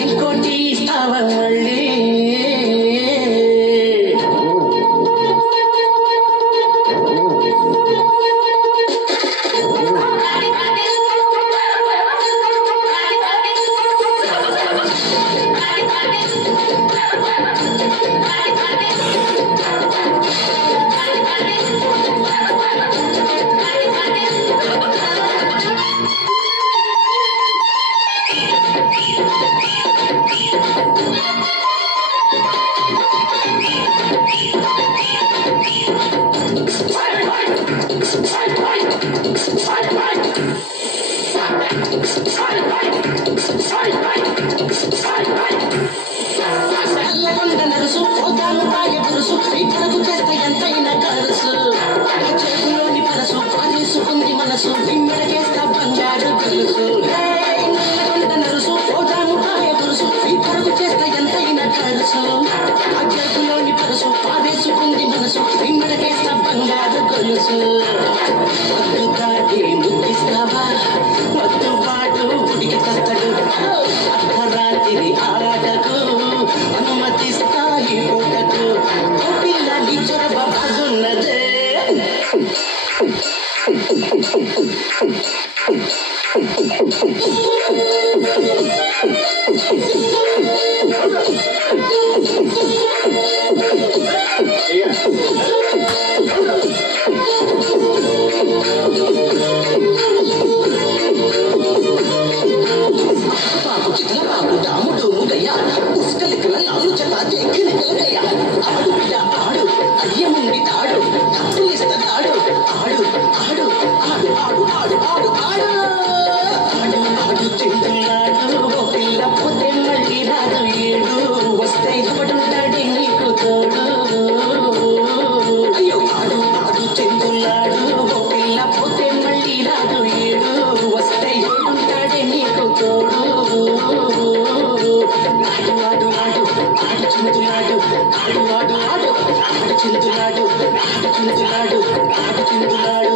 ఇంకోటి ఇస్తావా మళ్ళీ నరుసు పోతాను బాయ పురుసు ఇతరకు చేస్తా ఎంతైనా కరుసు చేతిలోని పరసు పారేసుకుంది మనసు ఇమ్మడకేస్తా బంగారు తెలుసు నరుసు పోతాను బాయ పురుసు ఇతరకు చేస్తా ఎంతైనా కరుసు చేతిలోని పరసు పారేసుకుంది మనసు ఇమ్మడకేస్తా బంగారు తెలుసు వద్దు కాటి ముద్దిస్తావా వద్దు పాటు ఉడికి తత్తడు అర్ధరాత్రి ఆటకు అనుమతిస్తాయి పూటకు పిల్లలి చొరవ బాగున్నదే చింతులాడు